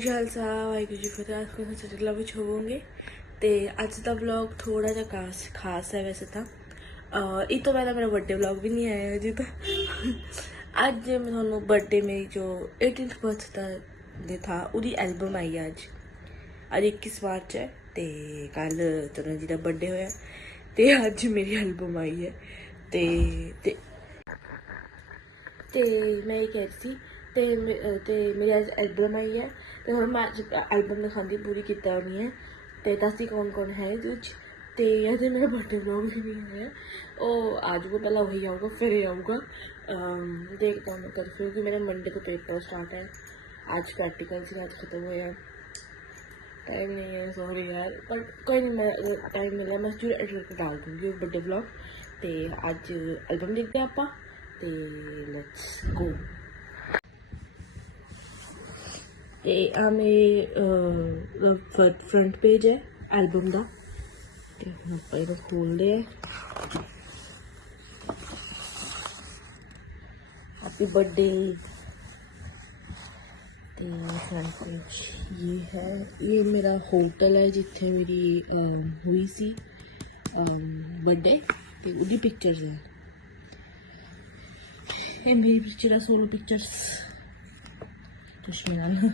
वाहिगुरू जी खालसा वाहिगुरू जी फतेह। आज को चला कुछ होवोगे तो अज का ब्लॉग थोड़ा जा खास है वैसे तो इस तो पहले मेरा बर्थडे ब्लॉग भी नहीं आया जी। तो अज मैं थोड़ा बर्थडे मेरी जो 18th बर्थडे था उसकी एल्बम आई है। अज 21 मार्च है तो कल तरुण जी का बर्थडे होया तो अज मेरी एल्बम आई है। तो मैं ये कह रही थी तो मेरी अज एल्बम आई है तो हम मैं एल्बम दिखाती पूरी कितना होनी है तो दसती कौन कौन है तो अजे मेरा बर्थडे ब्लॉग भी नहीं है वो आ जाऊगा पहला वही आऊगा फिर ये आऊगा। देखता हूँ मैं कल फिर क्योंकि मेरा मंडे को पेपर स्टार्ट है। आज प्रैक्टिकल से आज खत्म हुआ है टाइम नहीं है सॉरी यार पर कोई नहीं मैं टाइम मिला मैं जरूर एडिट करके डाल दूँगी बर्थडे ब्लॉग। तो अज एल्बम देखते हैं आप तो लेट्स गो। ये मेरे फ्रंट पेज है एल्बम का आप खोलते हैं। हैप्पी बर्थडे फ्रंट पेज ये है। ये मेरा होटल है जिथे मेरी हुई सी बर्थडे तो उसकी पिक्चर्स है। ये मेरी पिक्चर है सोलो पिक्चर्स चश्मे नाल है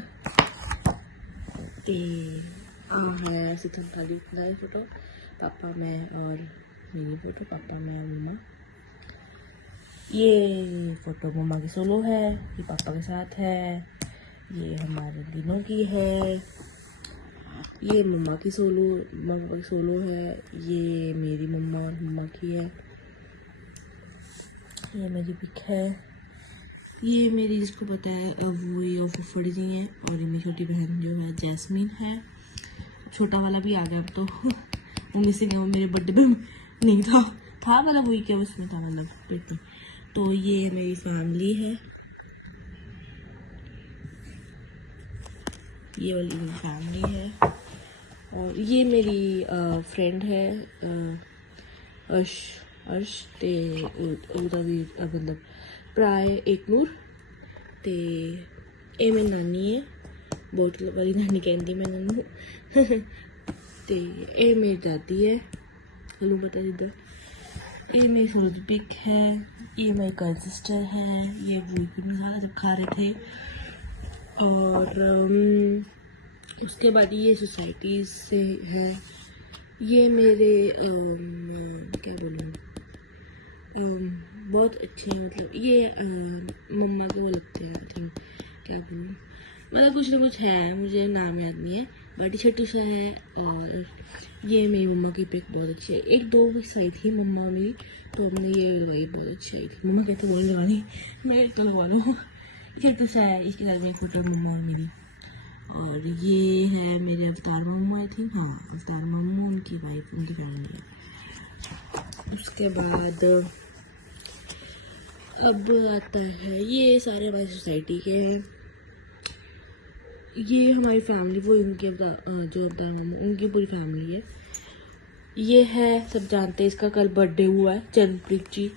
सिद्धांत फोटो पापा मैं और मेरी फोटो पापा मैं और मम्मा। ये फोटो मम्मा की सोलो है ये पापा के साथ है। ये हमारे दिनों की है। ये मम्मा की सोलो है। ये मेरी मम्मा और मम्मा की है। ये मेरी पिक है। ये मेरी जिसको पता है वो ये फुफड़ी जी है और ये मेरी छोटी बहन जो है जैस्मीन है। छोटा वाला भी आ गया अब तो वो मिसिंग है वो मेरे बर्थडे पे नहीं था मतलब वही क्या उसमें था मतलब पेट में। तो ये मेरी फैमिली है ये वाली मेरी फैमिली है और ये मेरी फ्रेंड है अर्श ते उदा भी मतलब प्राय एक नूर ते ये मेरी नानी है बोतल वाली नानी कहती मैं ननू तो ये मेरी दादी है हलू पता जिधर। ये मेरी सोलर पिक है। ये मेरी कज़न सिस्टर है। ये वही मसाला जब खा रहे थे और उसके बाद ये सोसाइटी से है। ये मेरे क्या बोलूँ बहुत अच्छे मतलब ये मम्मा के वो लगते हैं आई थिंक क्या बोलूँ मतलब कुछ ना कुछ है मुझे नाम याद नहीं है बट छोटू सा है। और ये मेरी मम्मा की पिक बहुत अच्छी है। एक दो पिक्स आई थी मम्मा मेरी तो हमने ये लगवाई बहुत अच्छी आई थी। मम्मा कहते बोल लगवानी मैं तो लगवा लूँ छोटू सा है इसके साथ मेरी फोटो मम्मा और मेरी। और ये है मेरे अवतार मम्मा आई थिंक हाँ अवतार मम्मा उनकी वाइफ उनकी फैमिली है। उसके बाद अब आता है ये सारे हमारी सोसाइटी के हैं। ये हमारी फैमिली वो उनके जो अवतार मम्मा उनकी पूरी फैमिली है। ये है सब जानते हैं इसका कल बर्थडे हुआ है चरणप्रीत जी।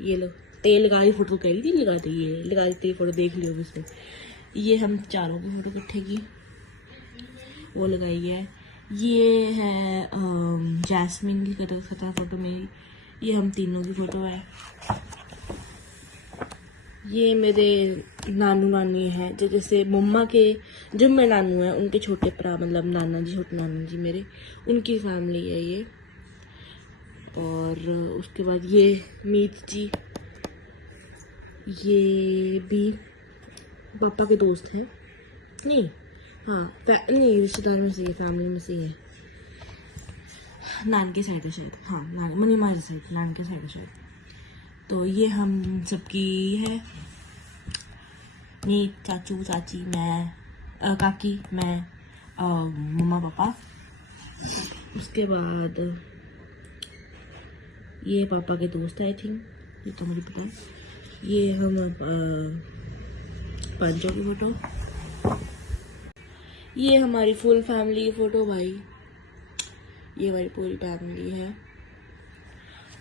ये लो तेल लगा रही फोटो कह रही थी लगा दी ये लगा दी तेरी फोटो देख लियो इसमें। ये हम चारों की फोटो इकट्ठे की वो लगाई है। ये है जैस्मिन की खतरा फोटो मेरी। ये हम तीनों की फोटो है। ये मेरे नानू नानी है जो जैसे मम्मा के जो मेरे नानू हैं उनके छोटे भरा मतलब नाना जी छोटे नाना जी मेरे उनकी फैमिली है ये। और उसके बाद ये मीत जी ये भी पापा के दोस्त हैं नहीं हाँ नहीं रिश्तेदार में से ही फैमिली में से ही है नान के साइड है शायद हाँ मनी मारी साइड नान के साइड है शायद। तो ये हम सबकी है मीत चाचू चाची मैं काकी मैं मम्मा पापा। उसके बाद ये पापा के दोस्त है आई थिंक ये तो मुझे पता है। ये हम पंचों की फोटो। ये हमारी फुल फैमिली की फ़ोटो भाई ये हमारी पूरी फैमिली है।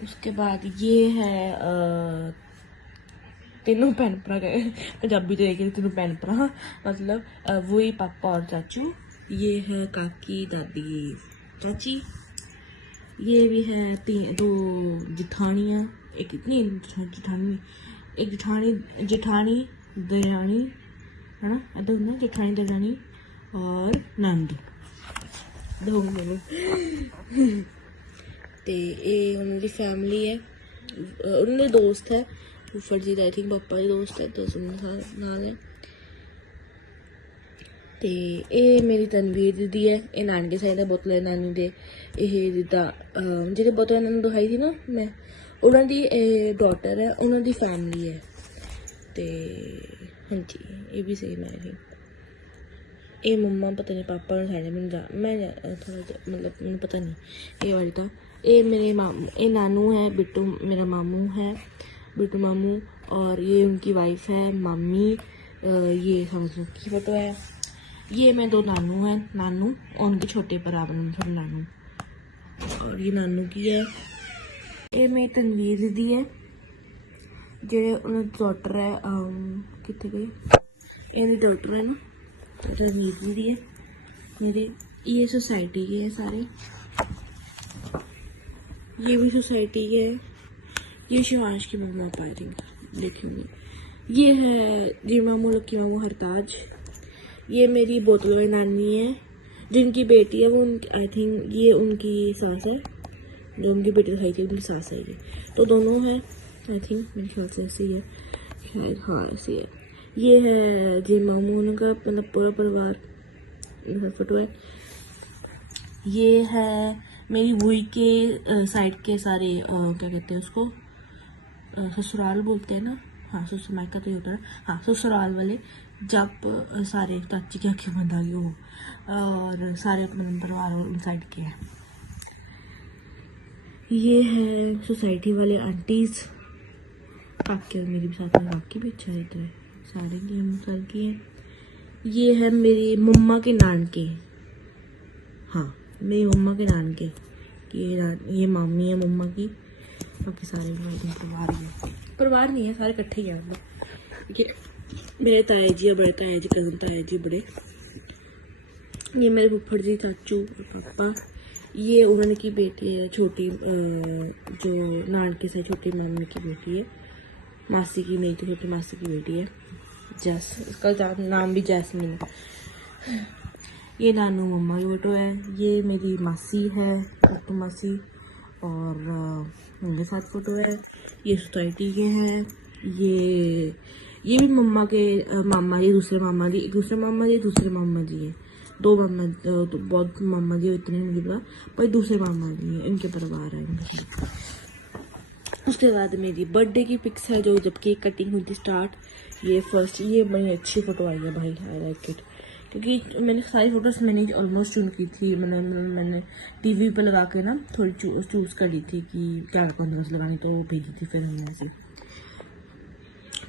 उसके बाद ये है तीनों भैन भरा गए पंजाबी तो एक तीनों भैन भरा मतलब वही पापा और चाचू। ये है काकी दादी चाची। ये भी है दो जिठानियाँ, एक इतनी जिठानी, एक जिठानी दरानी है ना, ऐसा होंगे जिठानी दरानी और नंद दो मेरे ते ये उनकी फैमिली है, उनके दोस्त है फुफड़ जी आई थिंक पापा के दोस्त है, दोस्त नाल है। ते ये मेरी तनवीर दीदी है, ये नानके साइड का बोतल है नानी दे। ये जिदा जो बोतल इन्होंने दिखाई थी ना मैं, उन्होंने डॉटर है, उन्होंने फैमिली है। तो हाँ जी ये भी सेम है आई। ये मम्मा पता नहीं पापा ने खाने मैं थोड़ा मतलब मैंने पता नहीं ये वाली था। ये मेरे ये नानू है, बिट्टू मेरा मामू है, बिट्टू मामू, और ये उनकी वाइफ है मामी। ये समझ लो की फ़ोटो है। ये मैं दो नानू हैं, नानू और उनके छोटे भरा थोड़े नानू, और ये नानू की है। ये मेरी तनवीर दीदी है, जेडे उन्हें डॉटर है कितने गए, ये डॉटर है ना तनवीर दीदी है मेरे। ये सोसाइटी के है सारे, ये भी सोसाइटी के है। ये शिवांश की मम्मा पापा आई थिंक देखेंगे। ये है जी मामू लक्की मामू हरताज। ये मेरी बोतल वाली नानी है, जिनकी बेटी है वो आई थिंक ये उनकी सास है, जो उनकी बेटी दिखाई थी उनकी सास है ये, तो दोनों है आई थिंक मेरे ख्याल से ऐसी है शायद, हाँ ऐसी है। ये है जी मामू उनका मतलब पूरा परिवार फोटो है। ये है मेरी बुई के साइड के सारे क्या कहते हैं उसको, ससुराल बोलते हैं ना, हाँ ससुर मायका तो ही होता है, हाँ ससुराल वाले, जब सारे चाची की आँखें बंद आ गई वो, और सारे परिवार उन साइड के हैं। ये है सोसाइटी वाले आंटीज, काकी और मेरी भी साथ में, काकी भी अच्छा रहता है, सारे की हम साल की है। ये है मेरी मम्मा के नानके, हाँ मेरी मम्मा के नानके, ये मामी है मम्मा की, बाकी सारे परिवार ही है, परिवार नहीं है सारे इकट्ठे ही हैं मतलब। ये मेरे ताया जी और बड़े ताया जी, कज़न ताया जी बड़े। ये मेरे फुफड़ जी चाचू और पापा। ये उन्होंने की बेटी है छोटी, जो नानके से छोटी मामी की बेटी है, मासी की, मेरी तो छोटी मासी की बेटी है जैस, उसका नाम भी जैस्मिन है। ये नानू मम्मा की फोटो है। ये मेरी मासी है पट्टू मासी, और उनके साथ फोटो है। ये सोसाइटी के हैं। ये भी मम्मा के मामा जी, दूसरे मामा जी, दूसरे मामा जी, दूसरे मामा जी है, दो मामा, तो बहुत मामा जी इतने नहीं पता, पर दूसरे मामा जी हैं, इनके परिवार है इनके साथ। उसके बाद मेरी बर्थडे की पिक्स है, जो जब केक कटिंग हुई थी स्टार्ट, ये फर्स्ट, ये बड़ी अच्छी फोटो आई है भाई, आई लाइक इट, क्योंकि मैंने सारी फोटोज मैंने ऑलमोस्ट चूज की थी, मैंने टीवी पर लगा के ना थोड़ी चूज कर ली थी कि क्या फोटोज लगानी, तो वो भेजी थी फिर हमने ऐसे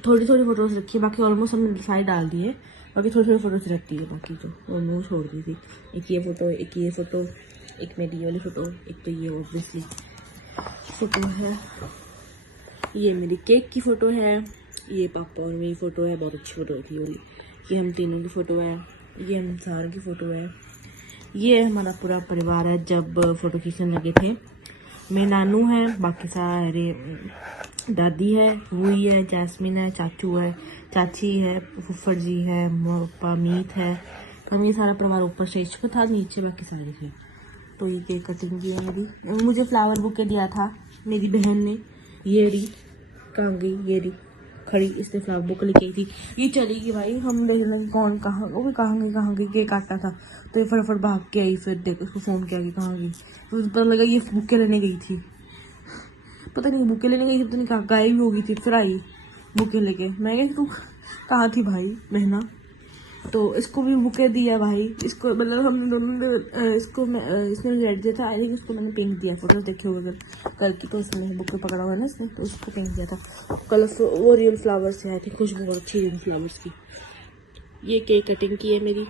थोड़ी थोड़ी फोटोज रखी है, बाकी ऑलमोस्ट हमने सारी डाल दी है, बाकी थोड़ी थोड़ी फोटोज रखती है, बाकी तो ऑलमोस्ट छोड़ दी थी। एक ये फोटो, एक ये फोटो, एक मेरी वाली फोटो, एक तो ये ऑब्वियसली फोटो है। ये मेरी केक की फोटो है, ये पापा और मेरी फोटो है, बहुत अच्छी फोटो थी वाली। ये हम तीनों की फोटो है, ये हम सारों की फ़ोटो है। ये हमारा पूरा परिवार है जब फ़ोटो खींचने लगे थे। मेरे नानू है, बाकी सारे दादी है, वही है, जैस्मिन है, चाचू है, चाची है, फुफड़ जी है, पापा मीत है, हम ये सारा परिवार ऊपर स्टेज पर था, नीचे बाकी सारे थे। तो ये केक कटिंग की है मेरी। मुझे फ्लावर बुके दिया था मेरी बहन ने, ये रही, कहाँ गई, ये रही खड़ी, इसने फ्लावर बुक लेके आई थी, ये चली गई भाई, हम देख रहे कौन कहाँ, वो भी कहाँ गई, केक काटना था तो ये फटाफट भाग के आई, फिर देख उसको फ़ोन किया कि कहाँ गई, तो पता लगा ये बुके लेने गई थी, पता नहीं बुके लेने गई थी, पता नहीं कहाँ गायब हो गई थी, फिर आई बुके लेके। मैं कही तू कहाँ थी भाई बहना, तो इसको भी बुके दिया भाई, इसको मतलब हम दोनों ने इसको इसने रेड दिया था, आई थिंक इसको मैंने पिंक दिया, फोटोज देखे हुए अगर कल की, तो इसने बुके पकड़ा हुआ है ना इसने, तो उसको पिंक दिया था। कलरफुल वो रियल फ्लावर्स थे, आई थिंक खुशबू बहुत अच्छी है फ्लावर्स की। ये केक कटिंग की है मेरी,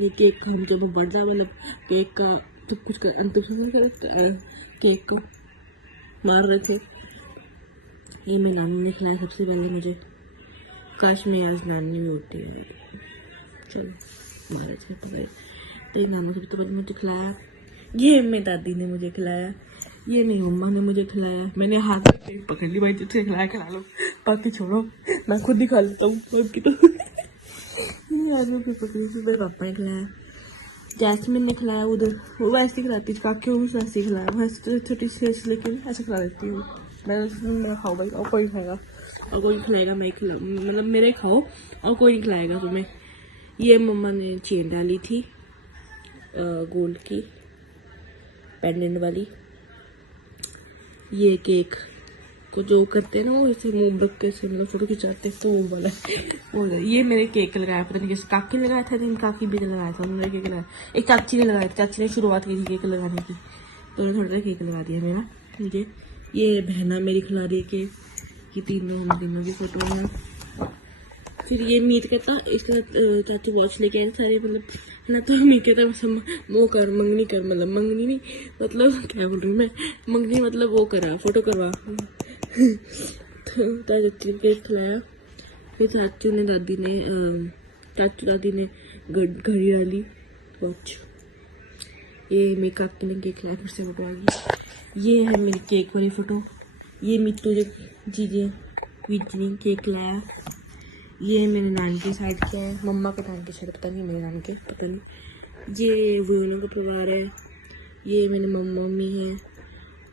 ये केक हम जब बढ़ जाए मतलब केक का तो कुछ कर केक को मार रहे थे, ये मैं नानी ने खिलाया सबसे पहले मुझे। काश मैं आज नानी भी होती है। चलो मगर अच्छा पकड़े। तो ये नानू सबसे पहले मुझे खिलाया, ये मेरी दादी ने मुझे खिलाया, ये मेरी मम्मा ने मुझे खिलाया। मैंने हाथ में पेट पकड़ ली, भाई तुझे खिलाया खिला लो, बाकी छोड़ो मैं खुद ही खा लेता हूँ बाकी तो। ये हाथ में पेट पकड़ी थी, मेरे पापा ने खिलाया, जैस्मिन ने खिलाया उधर, वो वैसे ही खिलाती काकी को भी वैसे ही खिलाया, वैसे तो छोटी सी लेकिन ऐसे खिला देती हूँ मैं खाओ भाई और कोई खाएगा और कोई खिलाएगा, मैं खिला मतलब मेरे खाओ और कोई नहीं खिलाएगा तुम्हें। ये मम्मा ने चेन डाली थी गोल्ड की पेंडेंट वाली। ये केक को जो करते हैं ना वो ऐसे मुंह रख के ऐसे मतलब फोटो खिंचाते हैं, तो वो वाला ये मेरे केक लगाया, पता नहीं किस काकी ने लगाया था, दिन काकी भी ने लगाया था, उन्होंने केक लगाया, एक चाची ने लगाया था, चाची ने शुरुआत की थी केक लगाने की, तो उन्होंने थोड़ा सा केक लगा दिया मेरा मुझे। ये बहना मेरी खिला रही है केक, ये तीनों हम तीनों की फोटो है। फिर ये मीत कहता इसका चाचू वॉच लेके आए सारे मतलब है ना, तो मीत कहता वो कर मंगनी कर, मतलब मंगनी नहीं मतलब क्या बोल रही हूँ मैं, मंगनी मतलब वो करा फोटो करवा। तो चाचू ने केक खिलाया, फिर चाचू ने दादी ने चाचू दादी ने घड़ी डाली वॉच। ये मेरी काकी ने केक खिलाया, फिर से फोटो आ गई। ये है मेरी केक वाली फोटो, ये मिट्टू जीजे विजनी केक खिलाया। ये मेरे नानी के साइड के हैं, मम्मा के नानी के साइड पता नहीं, मेरे नानी के पता नहीं। ये वोना का परिवार है, ये मेरे मम्मी है,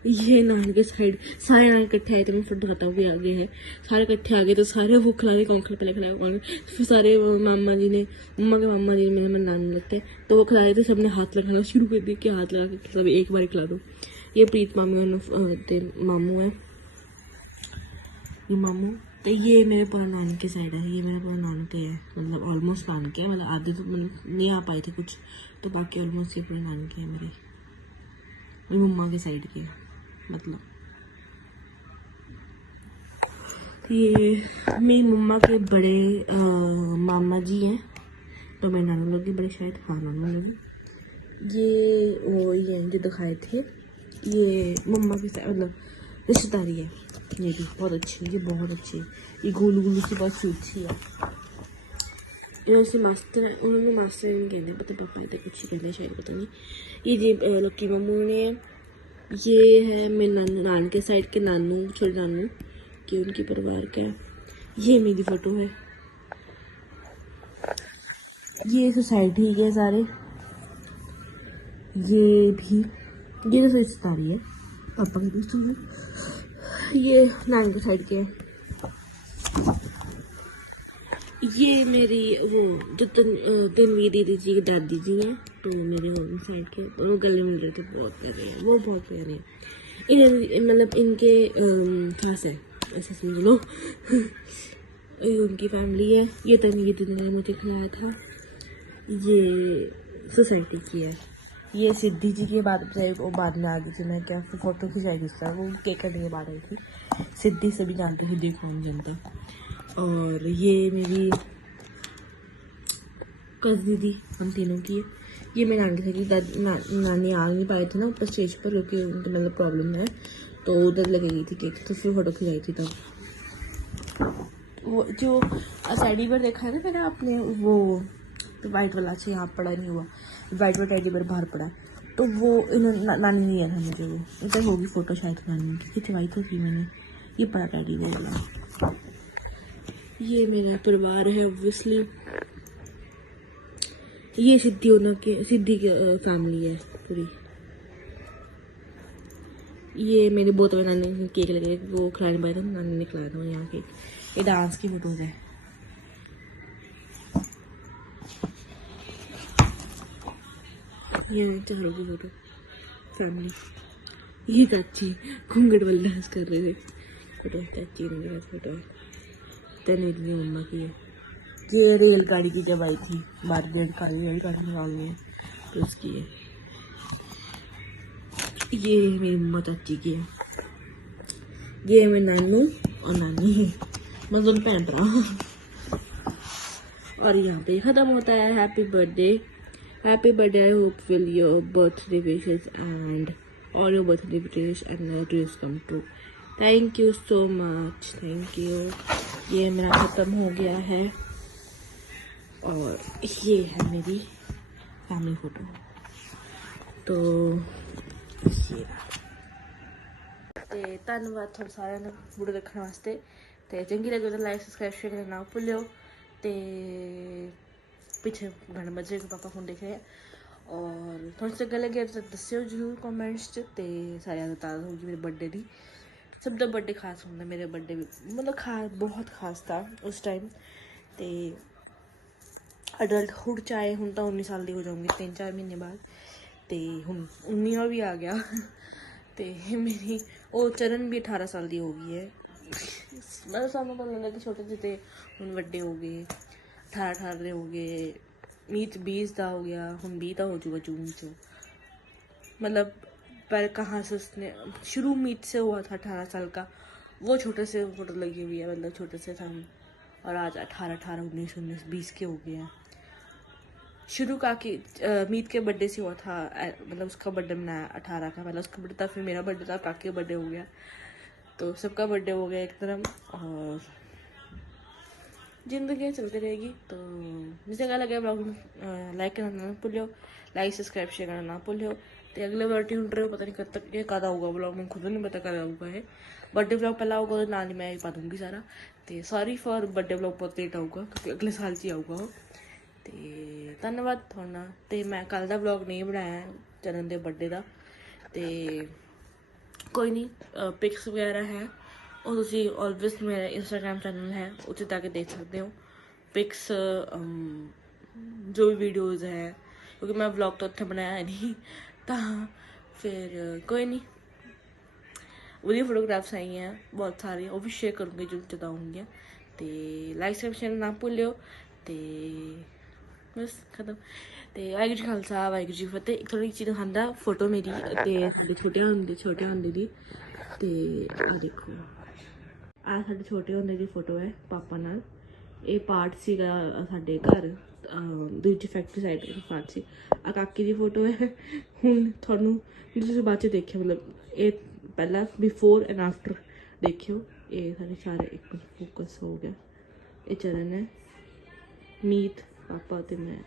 ये नानी के साइड सारे नानी इकट्ठे आए थे, मैं फोटो बताऊँ भी आगे है, सारे इकट्ठे आ गए तो सारे वो खिला रहे, कौन पहले खिलाया, फिर सारे मामा जी ने मम्मा के मामा जी मेरे नानी लगते हैं तो वो खिला रहे थे, सबने हाथ लगाना शुरू कर दिया कि हाथ लगा के सब एक बार खिला दो। ये प्रीत मामी और मामू है, ये मामू। तो ये मेरे पूरा नानी के साइड है, ये मेरा पूरा नानके है, मतलब ऑलमोस्ट नानके है, मतलब आधे तो मतलब नहीं आ पाए थे कुछ, तो बाकी ऑलमोस्ट ये पूरे नानके हैं मेरी मम्मा के साइड के मतलब। ये मेरी मम्मा के बड़े मामा जी हैं, तो मेरे नानू लोग भी बड़े शायद, हाँ नानू लोग। ये वो ये जो दिखाए थे, ये मम्मा के साइड मतलब रिश्तेदारी है, ये भी बहुत अच्छी है, ये बहुत अच्छी है, ये गोलू गोलू सी बहुत अच्छी है। ये मास्टर है, उन्होंने मास्टर नहीं कहते, पता पापा थे कुछ ही कहते हैं शायद, पता नहीं। ये जी लक्की मम्मू ने, ये है मेरे नान के साइड के नानू, छोटे नानू के उनके परिवार का। ये मेरी फोटो है, ये सोसाइटी के सारे, ये भी ये तो रिश्तेदारी है पापा के दोस्तों में। ये नानी के साइड के हैं, ये मेरी वो जो तनवीर दीदी जी की दादी जी हैं, तो मेरे होम साइड के, वो गले मिल रहे थे, बहुत प्यारे हैं, वो बहुत प्यारे हैं, इन्हें मतलब इनके खास है ऐसा समझ लो। उनकी फैमिली है। ये तनवीर दीदी ने मुझे खिलाया था, ये सोसाइटी की है। ये सिद्धि जी की बात वो बाद में आ गई थी, मैं क्या फोटो खिंचाई उसका, वो केक करने के बाद आई थी। सिद्धि सभी जानती थी, देखो नहीं जानता। और ये मेरी कज दीदी हम तीनों की है। ये मेरे नानी की नानी आ नहीं पाए थे ना ऊपर स्टेज पर, क्योंकि उनके मतलब प्रॉब्लम है, तो उधर लगे गई थी केक, तो फिर फोटो खिंचाई थी तब। वो जो साइड पर देखा है ना मैंने आपने, वो तो वाइट वाला अच्छा यहाँ पड़ा नहीं हुआ, वाइट वाला टेडी बेयर बाहर पड़ा, तो वो नानी ने दिया था मुझे, वो इधर होगी फोटो शायद नानी की, खिंचवाई तो थी मैंने। ये पड़ा टेडी बेयर वाला। ये मेरा परिवार है ऑब्वियसली। ये सिद्धि की फैमिली है पूरी। ये मेरे बहुत बड़े नानी ने केक लगे, वो खिलाने पाए थे, नानी ने खिलाया था यहाँ केक। ये डांस की फोटोज है। ये चारों की फोटो फैमिली। ये चाची घूंघट वाले डांस कर रहे थे, फोटो चाची ने फोटो है, तनवीर मम्मा की है। ये रेलगाड़ी की जब आई थी बारबेड़ काली रेलगाड़ी निकालनी है तो उसकी है। ये मेरी मम्मा चाची की है। ये मेरे नानू और नानी है, मैं दोनों भैन भरा। और यहाँ पे ख़त्म होता है। Happy birthday, happy birthday, I hope will your birthday wishes and all your birthday wishes and dreams come true. Thank you so much, thank you. ये मेरा ख़त्म हो गया है और ये है मेरी फैमिली फ़ोटो। तो ये ਤੇ ਧੰਨਵਾਦ ਤੁਹਾਨੂੰ ਸਾਰਿਆਂ ਨੂੰ ਵੀਡੀਓ ਦੇਖਣ ਵਾਸਤੇ। ਤੇ ਚੰਗੀ ਲੱਗੇ ਤਾਂ ਲਾਈਕ ਸਬਸਕ੍ਰਾਈਬ ਸ਼ੇਅਰ ਕਰਨਾ ਨਾ ਭੁੱਲਿਓ। ਤੇ ਪਿੱਛੇ ਗਾਣਾ ਵੱਜ ਰਿਹਾ, ਪਾਪਾ ਫੋਨ ਦੇਖ ਰਹੇ ਆ। ਔਰ ਤੁਹਾਨੂੰ ਚੰਗਾ ਲੱਗਿਆ ਤਾਂ ਦੱਸਿਓ ਜ਼ਰੂਰ ਕਮੈਂਟਸ 'ਚ। ਤੇ ਸਾਰਿਆਂ ਨੂੰ ਤਾਜ਼ਾ ਹੋਊਗੀ ਮੇਰੇ ਬਰਥਡੇ ਦੀ। ਸਭ ਦਾ ਬਰਥਡੇ ਖਾਸ ਹੁੰਦਾ, ਮੇਰੇ ਬਰਥਡੇ ਵੀ ਮਤਲਬ ਬਹੁਤ ਖਾਸ था उस टाइम। ਤੇ ਅਡਲਟਹੁੱਡ 'ਚ ਆਏ ਹੁਣ ਤਾਂ 19 ਸਾਲ ਦੀ ਹੋ ਜਾਊਂਗੀ 3-4 ਮਹੀਨੇ ਬਾਅਦ। ਤੇ ਹੁਣ 19ਵਾਂ ਵੀ ਆ ਗਿਆ। ਤੇ ਮੇਰੀ ਉਹ ਚਰਨ ਵੀ 18 ਸਾਲ ਦੀ ਹੋ ਗਈ ਹੈ। ਮਤਲਬ ਸਾਨੂੰ ਪਤਾ ਲੱਗਦਾ ਕਿ ਛੋਟੇ ਜਿਹੇ ਹੁਣ ਵੱਡੇ ਹੋ ਗਏ, 18 ਦੇ ਹੋ ਗਏ। ਮੀਤ 20 ਦਾ ਹੋ ਗਿਆ, ਹੁਣ 20 ਦਾ ਹੋ ਜਾਊਗਾ जून 'ਚ। मतलब पर कहाँ से उसने शुरू मीत से हुआ था 18 साल का, वो छोटे से फोटो लगी हुई है, मतलब छोटे से था हम। और आज 18, 19, 20 के हो गए हैं। शुरू का कि मीत के बर्थडे से हुआ था, मतलब उसका बर्थडे मनाया 18 का, मतलब उसका बर्थडे था, फिर मेरा बर्थडे था, काकी का बर्थडे हो गया, तो सबका बर्थडे हो गया एक तरफ। और जिंदगी चलती रहेगी। तो मुझे क्या लगा ब्लॉग लाइक करना ना भूलियो, लाइक सब्सक्राइब शेयर करना ना भूलियो। तो अगले बर्थडे ढूंढ रहे हो, पता नहीं कब तक ये कद आऊगा ब्लॉग, मैं खुद नहीं पता कद आऊगा ये बर्थडे ब्लॉग। पहला आऊगा तो नाल ही मैं पा दूँगी सारा। तो सॉरी फॉर बर्थडे ब्लॉग बहुत लेट आऊगा, क्योंकि अगले साल च ही आऊगा वो। तो धन्यवाद थोड़ा। तो मैं कल का ब्लॉग नहीं बनाया चरण के बर्थडे का। तो कोई नहीं, पिक्स वगैरह है और तुसी ऑलवेज मेरा इंस्टाग्राम चैनल है, उसे जाके देख सकते हो पिक्स, जो भी वीडियोज़ हैं, क्योंकि मैं व्लॉग तो उत्थे बनाया है नहीं। तो फिर कोई नहीं, वही फोटोग्राफ्स आई हैं बहुत सारी, वो भी शेयर करूँगी जो चताऊँगी। तो लाइक सब्सक्राइब ना भूलियो। तो बस खत्म। तो वाहिगुरू जी खालसा वाहिगुरू जी फतेह। एक थोड़ी चीज़ दिखांदा फोटो मेरी ते छोटे होंदे दी। ते आ देखो, आ साडे छोटे होंदे दी फोटो है पापा नाल। ये पार्ट सीगा साडे घर, दूजी फैक्ट्री साइड पार्ट सी। आ काकी दी फोटो है। हुण तुहानूं तुसीं बाद च देखियो, मतलब ये पहला बिफोर एंड आफ्टर देखियो। ये सारे सारे एक फोकस हो गया। ये चरण है, मीत, पापा ते मैं।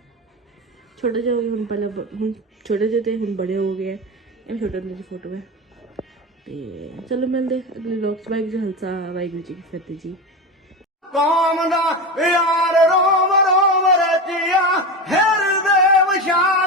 छोटे ਜਿਹੇ ਹੋ ਗਏ ਹੁਣ, ਪਹਿਲਾਂ ਹੁਣ ਛੋਟੇ ਜਿਹੇ ਤੇ ਹੁਣ ਬੜੇ ਹੋ ਗਏ। ਇਹ ਛੋਟੇ ਹੁੰਦੇ ਦੀ ਫੋਟੋ ਹੈ। ਤੇ ਚਲੋ ਮਿਲਦੇ ਅਗਲੇ ਵਲੌਗ 'ਚ। ਵਾਹਿਗੁਰੂ ਜੀ ਖਾਲਸਾ ਵਾਹਿਗੁਰੂ ਜੀ ਕੀ ਫਤਿਹ ਜੀ। ਕੌਮ ਦਾ ਯਾਰ ਰੋਮ ਰੋਮ ਰਚਿਆ ਹਿਰਦੇ ਵਿਸ਼ਾਲ